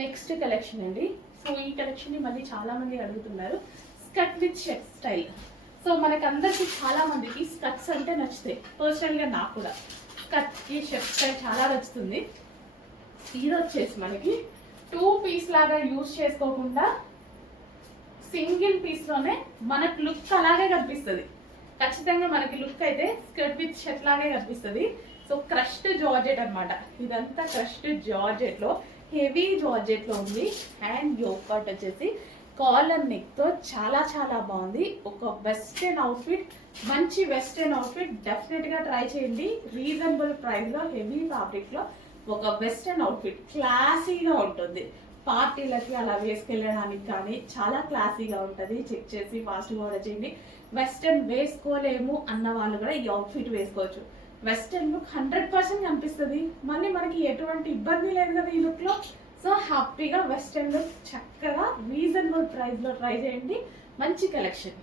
Next collection అండి. So ఈ collection ని మళ్ళీ చాలా మంది అడుగుతున్నారు, skirt with shirt style. So మనకందరికి చాలా మందికి స్కర్ట్స్ అంటే నచ్చుతాయి. పర్సనల్ గా నాకు కూడా స్కర్ట్ కి షర్ట్ స్టైల్ చాలా నచ్చుతుంది. ఇది వచ్చేసి మనకి 2 పీస్ లాగా యూజ్ చేసుకోకుండా సింగిల్ పీస్ లోనే మనకు లుక్ అలాగే కనిపిస్తుంది. ఖచ్చితంగా మనకి లుక్ అయితే స్కర్ట్ విత్ షర్ట్ లాగే కనిపిస్తుంది. సో క్రష్డ్ జార్జెట్ అన్నమాట. ఇదంతా క్రష్డ్ జార్జెట్ లో, హెవీ జార్జెట్ లో ఉంది. అండ్ యోక్ పార్ట్ వచ్చేసి కాలర్ నెక్ తో చాలా చాలా బాగుంది. ఒక వెస్టర్న్ అవుట్ఫిట్, మంచి వెస్టర్న్ అవుట్ఫిట్ డెఫినెట్ గా ట్రై చేయండి. రీజనబుల్ ప్రైస్ లో హెవీ ఫ్యాబ్రిక్ లో ఒక వెస్టర్న్ అవుట్ఫిట్ క్లాసీగా ఉంటుంది. పార్టీలకి అలా వేసుకెళ్ళడానికి కానీ చాలా క్లాసీగా ఉంటుంది. చెక్ చేసి ఫాస్ట్ గా ఆర్డర్ చేయండి. వెస్టర్న్ వేసుకోలేము అన్న వాళ్ళు కూడా ఈ అవుట్ఫిట్ వేసుకోవచ్చు. వెస్టర్న్ లుక్ 100% కనిపిస్తుంది. మళ్ళీ మనకి ఎటువంటి ఇబ్బంది లేదు కదా ఈ లుక్ లో. సో హ్యాపీగా వెస్టర్న్ లుక్ చక్కగా రీజనబుల్ ప్రైస్ లో ట్రై చేయండి. మంచి కలెక్షన్.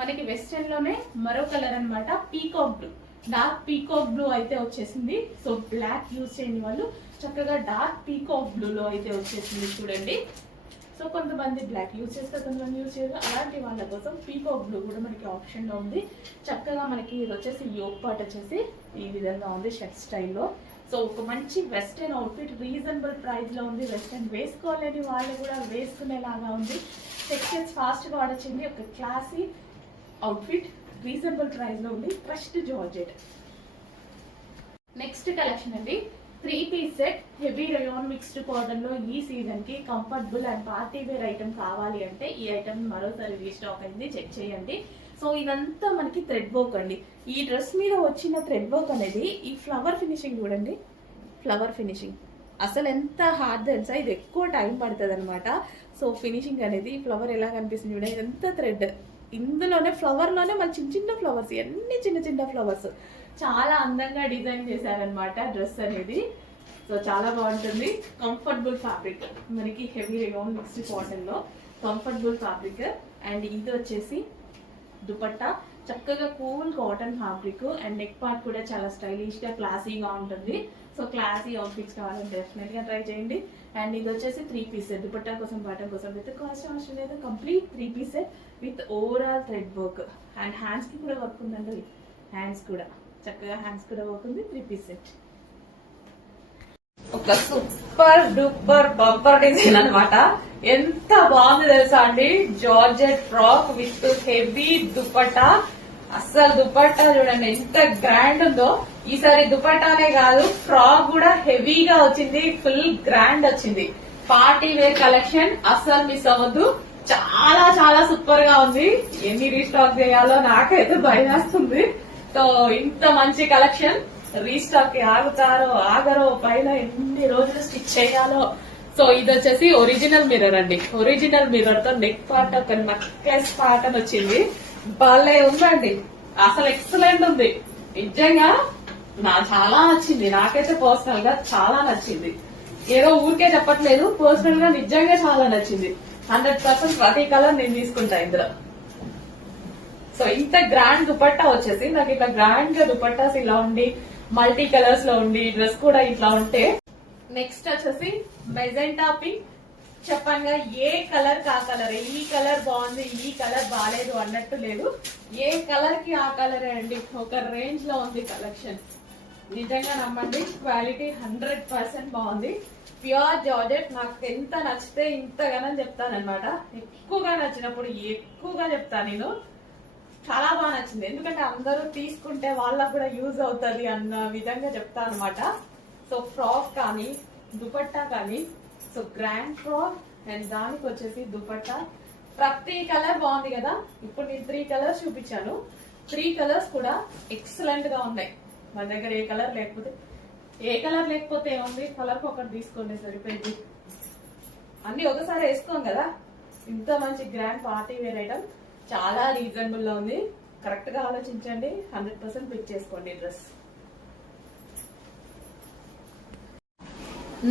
మనకి వెస్టర్న్ లోనే మరో కలర్ అన్నమాట, peacock blue. Dark peacock blue అయితే వచ్చేసింది. సో బ్లాక్ యూజ్ చేయని వాళ్ళు చక్కగా డార్క్ పీకాక్ బ్లూ లో అయితే వచ్చేసింది చూడండి. సో కొంతమంది బ్లాక్ యూజ్ చేస్తారు, కొంతమంది యూజ్ చేయరు. అలాంటి వాళ్ళ కోసం పీకాక్ బ్లూ కూడా మనకి ఆప్షన్ లో ఉంది. చక్కగా మనకి ఇది వచ్చేసి యోక్ పార్ట్ వచ్చేసి ఈ విధంగా ఉంది షర్ట్ స్టైల్లో. సో ఒక మంచి వెస్టర్న్ అవుట్ఫిట్ రీజనబుల్ ప్రైస్ లో ఉంది. వెస్టర్న్ వేసుకోలేని వాళ్ళు కూడా వేసుకునేలాగా ఉంది. చెక్ చేసి ఫాస్ట్ గా ఆర్డర్ చేయండి. ఒక క్లాసీ అవుట్ఫిట్ రీజనబుల్ ప్రైస్ లో ఉంది. Crushed georgette. నెక్స్ట్ కలెక్షన్ అండి, 3 piece set heavy rayon mixed cotton లో ఈ సీజన్ కి comfortable and party wear item కావాలి అంటే ఈ ఐటమ్ మరోసారి రీస్టాక్ అయింది, చెక్ చేయండి. సో ఇదంతా మనకి థ్రెడ్ వర్క్ అండి. ఈ డ్రెస్ మీద వచ్చిన థ్రెడ్ వర్క్ అనేది ఈ ఫ్లవర్ ఫినిషింగ్ చూడండి. ఫ్లవర్ ఫినిషింగ్ అసలు ఎంత హార్డ్ తెలుసా, ఇది ఎక్కువ టైం పడుతుంది అనమాట. సో ఫినిషింగ్ అనేది ఫ్లవర్ ఎలా కనిపిస్తుంది చూడండి. ఇదంతా థ్రెడ్, ఇందులోనే ఫ్లవర్ లోనే మన చిన్న చిన్న ఫ్లవర్స్, అన్ని చిన్న చిన్న ఫ్లవర్స్ చాలా అందంగా డిజైన్ చేశారనమాట డ్రెస్ అనేది. సో చాలా బాగుంటుంది. కంఫర్టబుల్ ఫ్యాబ్రిక్ మనకి హెవీ రేయాన్ మిక్స్డ్ కాటన్ లో కంఫర్టబుల్ ఫ్యాబ్రిక్. అండ్ ఇది వచ్చేసి దుపట్టా, చక్కగా cool cotton fabric. And neck part కూడా చాలా స్టైలిష్ గా క్లాసీగా ఉంటుంది. సో క్లాసీ అవుట్ఫిట్స్ కావాలంటే డెఫినెట్ గా ట్రై చేయండి. అండ్ ఇది వచ్చేసి 3 పీస్ సెట్, దుపట్టా కోసం బాటమ్ కోసం విత్ కాస్ట్ అవసరం లేదు. Complete 3 piece set with overall thread work. And hands కి కూడా వర్క్ ఉందండి. హ్యాండ్స్ కూడా చక్కగా హ్యాండ్స్ కూడా వర్క్ ఉంది. 3 పీస్ సెట్. ఒక సూపర్ డూపర్ బంపర్ డిజైన్ అనమాట. ఎంత బాగుంది తెలుసా అండి. Georgette frock with heavy dupatta. అస్సలు దుపట్టా చూడండి ఎంత గ్రాండ్ ఉందో. ఈసారి దుపట్టానే కాదు, ఫ్రాక్ కూడా హెవీగా వచ్చింది, ఫుల్ గ్రాండ్ వచ్చింది. పార్టీ వేర్ కలెక్షన్ అస్సలు మిస్ అవ్వద్దు. చాలా చాలా సూపర్ గా ఉంది. ఎన్ని రీస్టాక్ చేయాలో నాకైతే భయం వేస్తుంది. సో ఇంత మంచి కలెక్షన్ రీస్టాక్ కి ఆగుతారో ఆగరో, పైన ఎన్ని రోజులు స్టిచ్ చేయాలో. సో ఇది వచ్చేసి ఒరిజినల్ మిర్రర్ అండి. ఒరిజినల్ మిర్రర్ తో నెక్ పార్ట్ ఒక నెక్లెస్ ప్యాటర్న్ వచ్చింది. భలే ఉందండి, అసలు ఎక్సలెంట్ ఉంది. నిజంగా చాలా నచ్చింది. నాకైతే పర్సనల్ గా చాలా నచ్చింది. ఏదో ఊరికే చెప్పట్లేదు, పర్సనల్ గా నిజంగా చాలా నచ్చింది. 100% ప్రతి కలర్ నేను తీసుకుంటా ఇందులో. సో ఇంత గ్రాండ్ దుపట్టా వచ్చేసి నాకు ఇట్లా గ్రాండ్ గా దుపట్టాస్ ఇలా ఉండి మల్టీ కలర్స్ లో ఉండి డ్రెస్ కూడా ఇట్లా ఉంటే. నెక్స్ట్ వచ్చేసి మెజెంటా పింక్. చెప్పంగా ఏ కలర్ కా కలర్. ఈ కలర్ బాగుంది, ఈ కలర్ బాగాలేదు అన్నట్టు లేదు. ఏ కలర్ కి ఆ కలరే అండి. ఒక రేంజ్ లో ఉంది కలెక్షన్. నిజంగా నమ్మండి, క్వాలిటీ 100% బాగుంది. Pure georgette. నాకు ఎంత నచ్చితే ఇంతగానని చెప్తానమాట. ఎక్కువగా నచ్చినప్పుడు ఎక్కువగా చెప్తాను నేను. చాలా బాగా నచ్చింది, ఎందుకంటే అందరూ తీసుకుంటే వాళ్ళకు కూడా యూజ్ అవుతుంది అన్న విధంగా చెప్తాను అనమాట. సో ఫ్రాక్ కానీ దుపట్టా కానీ, సో గ్రాండ్ ఫ్రాక్ అండ్ దానికి వచ్చేసి దుపట్టా. ప్రతి కలర్ బాగుంది కదా. ఇప్పుడు నేను 3 కలర్స్ చూపించాను. 3 కలర్స్ కూడా ఎక్సలెంట్ గా ఉన్నాయి. మన దగ్గర ఏ కలర్ లేకపోతే ఏముంది, కలర్ కి ఒకటి తీసుకోండి సరిపోయింది. అన్ని ఒకసారి వేసుకోం కదా. ఇంత మంచి గ్రాండ్ పార్టీ వేర్ ఐటమ్ చాలా రీజనబుల్ లో ఉంది. కరెక్ట్ గా ఆలోచించండి, 100% పిక్ చేసుకోండి డ్రెస్.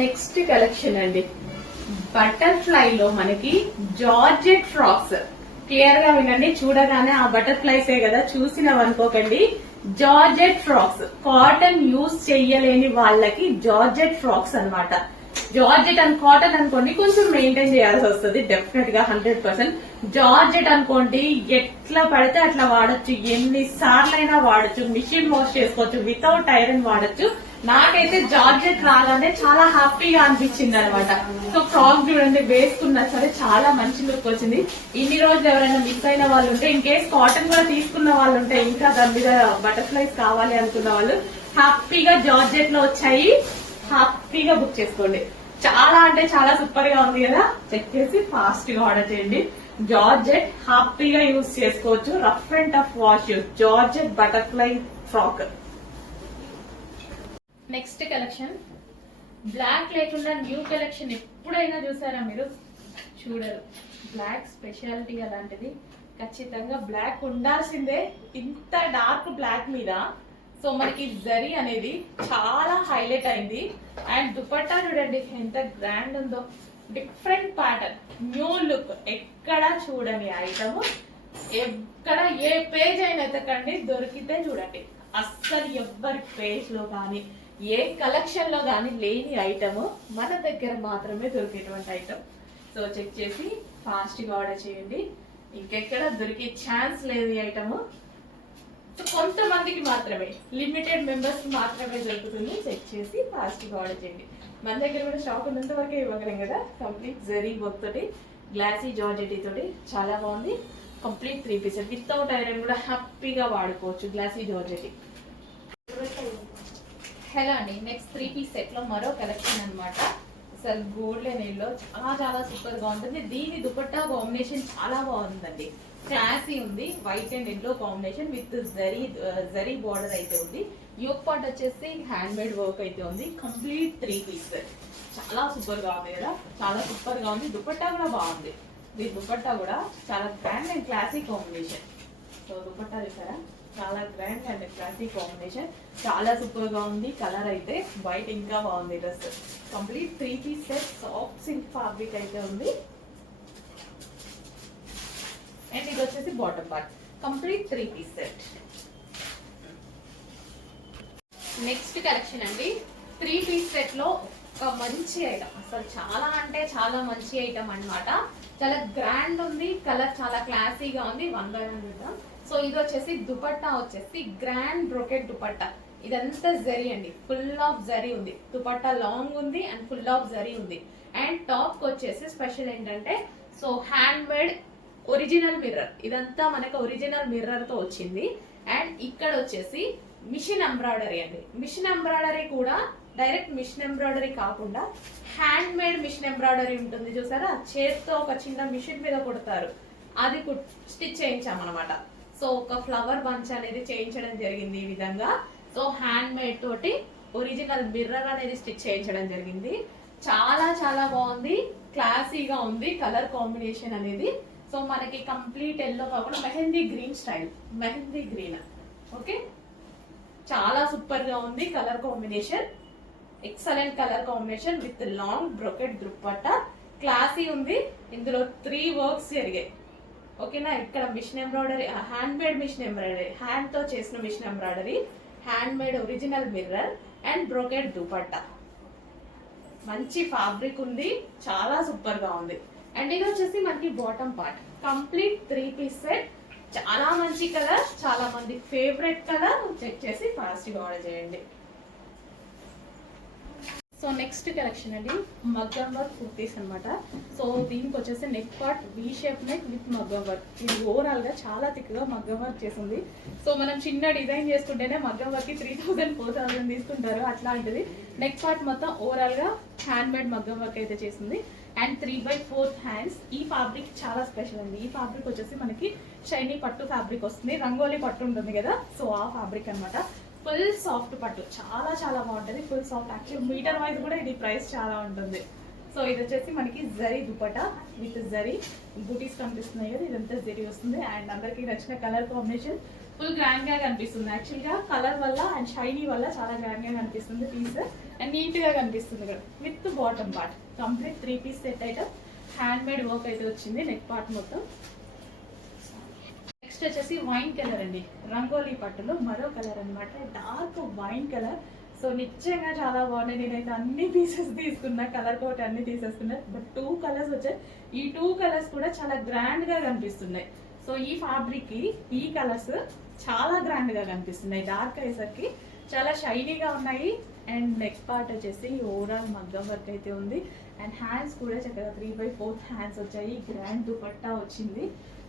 నెక్స్ట్ కలెక్షన్ అండి, బటర్ఫ్లై లో మనకి జార్జెట్ ఫ్రాక్స్. క్లియర్ గా వినండి, చూడగానే ఆ బటర్ఫ్లైసే కదా చూసినవనుకోకండి. జార్జెట్ ఫ్రాక్స్, కాటన్ యూజ్ చెయ్యలేని వాళ్ళకి జార్జెట్ ఫ్రాక్స్ అన్నమాట. జార్జెట్ అండ్ కాటన్ అనుకోండి కొంచెం మెయింటైన్ చేయాల్సి వస్తుంది డెఫినెట్ గా 100%. జార్జెట్ అనుకోండి ఎట్లా పడితే అట్లా వాడచ్చు, ఎన్ని సార్లైనా వాడచ్చు, మిషన్ వాష్ చేసుకోవచ్చు, వితౌట్ ఐరన్ వాడచ్చు. నాకైతే జార్జెట్ రాగానే చాలా హ్యాపీగా అనిపించింది అనమాట. సో ఫ్రాక్ చూడండి వేసుకున్నా సరే చాలా మంచి లుక్ వచ్చింది. ఇన్ని రోజులు ఎవరైనా మిస్ అయిన వాళ్ళు ఉంటే, ఇన్ కేస్ కాటన్ కూడా తీసుకున్న వాళ్ళు ఉంటే, ఇంకా దాని మీద బటర్ఫ్లైస్ కావాలి అనుకున్న వాళ్ళు హ్యాపీగా జార్జెట్ లో వచ్చాయి, హ్యాపీగా బుక్ చేసుకోండి. చాలా అంటే చాలా సూపర్ గా ఉంది కదా, చెక్ చేసి ఫాస్ట్ గా ఆర్డర్ చేయండి. జార్జెట్ హ్యాపీగా యూజ్ చేసుకోవచ్చు, rough and tough wash, georgette butterfly frock. Next collection black లేకుండా న్యూ కలెక్షన్ ఎప్పుడైనా చూసారా మీరు? చూడరు. బ్లాక్ స్పెషాలిటీ అలాంటిది, ఖచ్చితంగా బ్లాక్ ఉండాల్సిందే. ఇంత డార్క్ బ్లాక్ మీద సో మనకి జరీ అనేది చాలా హైలైట్ అయింది. అండ్ దుపట్టా చూడండి ఎంత గ్రాండ్ ఉందో, డిఫరెంట్ ప్యాటర్న్, న్యూ లుక్, ఎక్కడ చూడని ఐటమ్. ఎక్కడ ఏ పేజ్ అయినా ఎతకండి, దొరికితే చూడండి. అస్సలు ఎవ్వరి పేజ్ లో కానీ ఏ కలెక్షన్ లో కానీ లేని ఐటమ్ మన దగ్గర మాత్రమే దొరికేటువంటి ఐటమ్. సో చెక్ చేసి ఫాస్ట్ గా ఆర్డర్ చేయండి, ఇంకెక్కడ దొరికే ఛాన్స్ లేదు ఈ ఐటమ్. సో కొంతమందికి మాత్రమే, లిమిటెడ్ మెంబర్స్ కి మాత్రమే దొరుకుతుంది. చెక్ చేసి ఫాస్ట్ గా ఆర్డర్ చేయండి. మన దగ్గర కూడా స్టాక్ ఉన్నంత వరకే ఇవ్వగలం కదా. కంప్లీట్ జరీ వర్క్ తోటి, గ్లాసీ జార్జెట్ తోటి చాలా బాగుంది. కంప్లీట్ 3 పీసెస్ వితౌట్ ఐరన్ కూడా హ్యాపీగా వాడుకోవచ్చు, గ్లాసీ జార్జెట్. హలో అండి, నెక్స్ట్ 3 పీస్ సెట్ లో మరో కలెక్షన్ అనమాట. అసలు గోల్డెన్ ఎల్లో చాలా చాలా సూపర్ గా ఉంటుంది. దీని దుపట్టా కాంబినేషన్ చాలా బాగుందండి, క్లాసీ ఉంది. White and yellow combination with zari border అయితే ఉంది. యోక్ పార్ట్ వచ్చేసి హ్యాండ్ మేడ్ వర్క్ అయితే ఉంది. కంప్లీట్ 3 పీస్ చాలా సూపర్ గా ఉంది కదా, చాలా సూపర్ గా ఉంది. దుపట్టా కూడా బాగుంది. దీని దుపట్టా కూడా చాలా grand and classy combination. So dupatta చూసారా, చాలా గ్రాండ్ అండ్ క్లాసీ కాంబినేషన్, చాలా సూపర్ గా ఉంది. కలర్ అయితే వైట్ ఇంకా బాగుంది. Dress complete 3 piece set, soft silk fabric అయితే ఉంది. అండ్ ఇది వచ్చేసి bottom part, complete 3 piece set. Next collection అండి, 3 పీస్ సెట్ లో ఒక మంచి ఐటమ్, అసలు చాలా అంటే చాలా మంచి ఐటమ్ అన్నమాట. చాలా గ్రాండ్ ఉంది, కలర్ చాలా క్లాసీగా ఉంది. 1 by 1 చూద్దాం. సో ఇది వచ్చేసి దుపట్టా వచ్చేసి గ్రాండ్ బ్రోకెట్ దుపట్టా. ఇదంతా జరీ అండి, ఫుల్ ఆఫ్ జరీ ఉంది. దుపట్టా లాంగ్ ఉంది అండ్ ఫుల్ ఆఫ్ జరీ ఉంది. అండ్ టాప్ వచ్చేసి స్పెషల్ ఏంటంటే, so hand made original mirror, ఇదంతా మనకు ఒరిజినల్ మిర్రర్ తో వచ్చింది. అండ్ ఇక్కడ వచ్చేసి మిషన్ ఎంబ్రాయిడరీ అండి. మిషన్ ఎంబ్రాయిడరీ కూడా డైరెక్ట్ మిషన్ ఎంబ్రాయిడరీ కాకుండా హ్యాండ్ మేడ్ మిషన్ ఎంబ్రాయిడరీ ఉంటుంది చూసారా, చేత్తో ఒక చిన్న మిషన్ మీద కుడతారు, అది స్టిచ్ చేయించామన్నమాట. సో ఒక ఫ్లవర్ బంచ్ అనేది చేయించడం జరిగింది ఈ విధంగా. సో హ్యాండ్ మేడ్ తోటి ఒరిజినల్ మిర్రర్ అనేది స్టిచ్ చేయించడం జరిగింది. చాలా చాలా బాగుంది, క్లాసీగా ఉంది కలర్ కాంబినేషన్ అనేది. సో మనకి కంప్లీట్ ఎల్లో కాకుండా mehndi green style, mehndi green. Okay, చాలా సూపర్ గా ఉంది colour combination, excellent colour combination with long brocade dupatta, classy ఉంది. ఇందులో 3 వర్క్స్ జరిగాయి. ఓకేనా, ఇక్కడ machine embroidery, hand made machine embroidery, hand తో చేసిన machine embroidery, hand made original mirror and brocade dupatta. మంచి ఫ్యాబ్రిక్ ఉంది, చాలా సూపర్ గా ఉంది. అండ్ ఇది వచ్చేసి మనకి bottom part, complete 3 piece set. చాలా మంచి కలర్, చాలా మంది ఫేవరెట్ కలర్. చెక్ చేసి ఫాస్ట్ గా ఆర్డర్ చేయండి. సో నెక్స్ట్ కలెక్షన్ అండి, మగ్గం వర్క్ కుర్తీస్ అనమాట. సో దీనికి వచ్చేసి neck part V shape neck with మగ్గం వర్క్. ఇది ఓవరాల్ గా చాలా థిక్ గా మగ్గం వర్క్ చేసింది. సో మనం చిన్న డిజైన్ చేసుకుంటేనే మగ్గం వర్క్ కి 3000 4000 తీసుకుంటారు, అట్లాంటిది నెక్ పార్ట్ మొత్తం ఓవరాల్ గా హ్యాండ్ మేడ్ మగ్గం వర్క్ అయితే చేసింది. And 3/4 hands. ఈ ఫ్యాబ్రిక్ చాలా స్పెషల్ అండి. ఈ ఫ్యాబ్రిక్ వచ్చేసి మనకి షైనీ పట్టు ఫ్యాబ్రిక్ వస్తుంది, రంగోలీ పట్టు ఉంటుంది కదా, సో ఆ ఫ్యాబ్రిక్ అనమాట. ఫుల్ సాఫ్ట్ పట్టు, చాలా చాలా బాగుంటుంది, full soft. Actual metre wise కూడా ఇది ప్రైస్ చాలా ఉంటుంది. సో ఇది వచ్చేసి మనకి జరీ దుపట్టా విత్ జరీ బూటీస్ కనిపిస్తున్నాయి కదా, ఇదంతా జరీ వస్తుంది. అండ్ అందరికి నచ్చిన కలర్ కాంబినేషన్, ఫుల్ గ్రాండ్ గా కనిపిస్తుంది. యాక్చువల్ గా కలర్ వల్ల అండ్ షైనీ వల్ల చాలా గ్రాండ్ గా కనిపిస్తుంది పీస్, అండ్ నీట్ గా కనిపిస్తుంది కూడా. With bottom part complete 3 piece set item, hand made work అయితే వచ్చింది నెక్ పార్ట్ మొత్తం. నెక్స్ట్ వచ్చేసి వైన్ కలర్ అండి, రంగోలీ పట్టులో మరో కలర్ అనమాట, డార్క్ వైన్ కలర్. సో నిజంగా చాలా బాగున్నాయి. నేనైతే అన్ని పీసెస్ తీసుకున్నా, కలర్ కోట్ అన్ని తీసేసుకున్నా. బట్ 2 కలర్స్ వచ్చాయి. ఈ 2 కలర్స్ కూడా చాలా గ్రాండ్ గా కనిపిస్తున్నాయి. సో ఈ ఫ్యాబ్రిక్ కి ఈ కలర్స్ చాలా గ్రాండ్ గా కనిపిస్తున్నాయి. డార్క్ అయ్యేసరికి చాలా షైనీగా ఉన్నాయి. అండ్ నెక్ పార్ట్ వచ్చేసి ఓవరాల్ మగ్గం వర్క్ అయితే ఉంది. అండ్ హ్యాండ్స్ కూడా చక్కగా 3/4 హ్యాండ్స్ వచ్చాయి. గ్రాండ్ దుపట్టా వచ్చింది.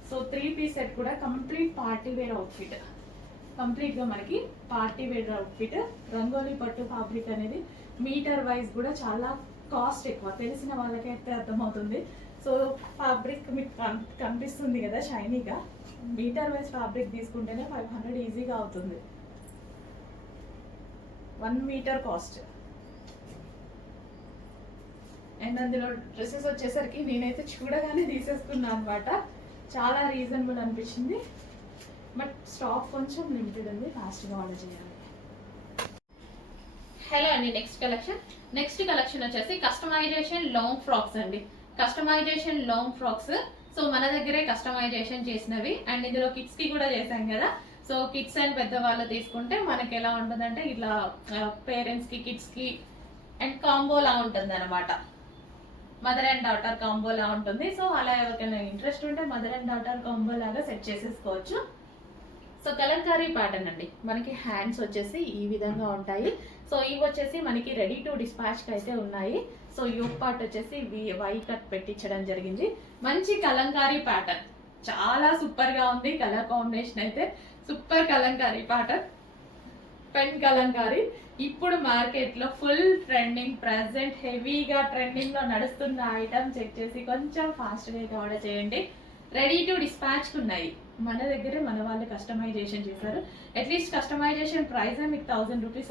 సో 3 పీస్ సెట్ కూడా complete party wear outfit. Complete గా మనకి పార్టీ వేర్ అవుట్ఫిట్. రంగోలీ పట్టు ఫ్యాబ్రిక్ అనేది మీటర్ వైజ్ కూడా చాలా కాస్ట్ ఎక్కువ, తెలిసిన వాళ్ళకైతే అర్థమవుతుంది. సో ఫ్యాబ్రిక్ మీకు కనిపిస్తుంది కదా షైనీగా. మీటర్ వైజ్ ఫ్యాబ్రిక్ తీసుకుంటేనే 500 ఈజీగా అవుతుంది. 1 మీటర్ కాస్ట్. అండ్ అందులో డ్రెస్సెస్ వచ్చేసరికి నేనైతే చూడగానే తీసేసుకున్నాను అనమాట. చాలా రీజనబుల్ అనిపించింది. బట్ స్టాక్ కొంచెం లిమిటెడ్ ఉంది, ఫాస్ట్గా ఆర్డర్ చేయాలి. హలో అండి, నెక్స్ట్ కలెక్షన్ వచ్చేసి కస్టమైజేషన్ లాంగ్ ఫ్రాక్స్ అండి. Customization long frocks. సో మన దగ్గరే కస్టమైజేషన్ చేసినవి. అండ్ ఇందులో కిడ్స్ కి కూడా చేశాం కదా. సో కిడ్స్ అండ్ పెద్దవాళ్ళు తీసుకుంటే మనకి ఎలా ఉంటుందంటే ఇట్లా పేరెంట్స్ కి కిడ్స్ కి అండ్ కాంబోలా ఉంటుంది అనమాట. మదర్ అండ్ డాటర్ కాంబోలా ఉంటుంది. సో అలా ఎవరికైనా ఇంట్రెస్ట్ ఉంటే మదర్ అండ్ డాటర్ కాంబో లాగా సెట్ చేసేసుకోవచ్చు. సో కలంకారీ ప్యాటర్న్ అండి. మనకి హ్యాండ్స్ వచ్చేసి ఈ విధంగా ఉంటాయి. సో ఇవి వచ్చేసి మనకి రెడీ టు డిస్పాచ్ అయితే ఉన్నాయి. సో యోక్ పార్ట్ వచ్చేసి వై కట్ పెట్టించడం జరిగింది. మంచి కలంకారీ ప్యాటర్న్, చాలా సూపర్ గా ఉంది. కలర్ కాంబినేషన్ అయితే super Kalamkari pattern, pen Kalamkari. ఇప్పుడు మార్కెట్ లో ఫుల్ ట్రెండింగ్, ప్రెసెంట్ హెవీగా ట్రెండింగ్ లో నడుస్తున్న ఐటమ్. చెక్ చేసి కొంచెం ఫాస్ట్ గా ఆర్డర్ చేయండి. రెడీ టు డిస్పాచ్ ఉన్నాయి. మన దగ్గరే మన వాళ్ళు కస్టమైజేషన్ చేశారు. అట్లీస్ట్ కస్టమైజేషన్ ప్రైస్ మీకు 1000 రూపీస్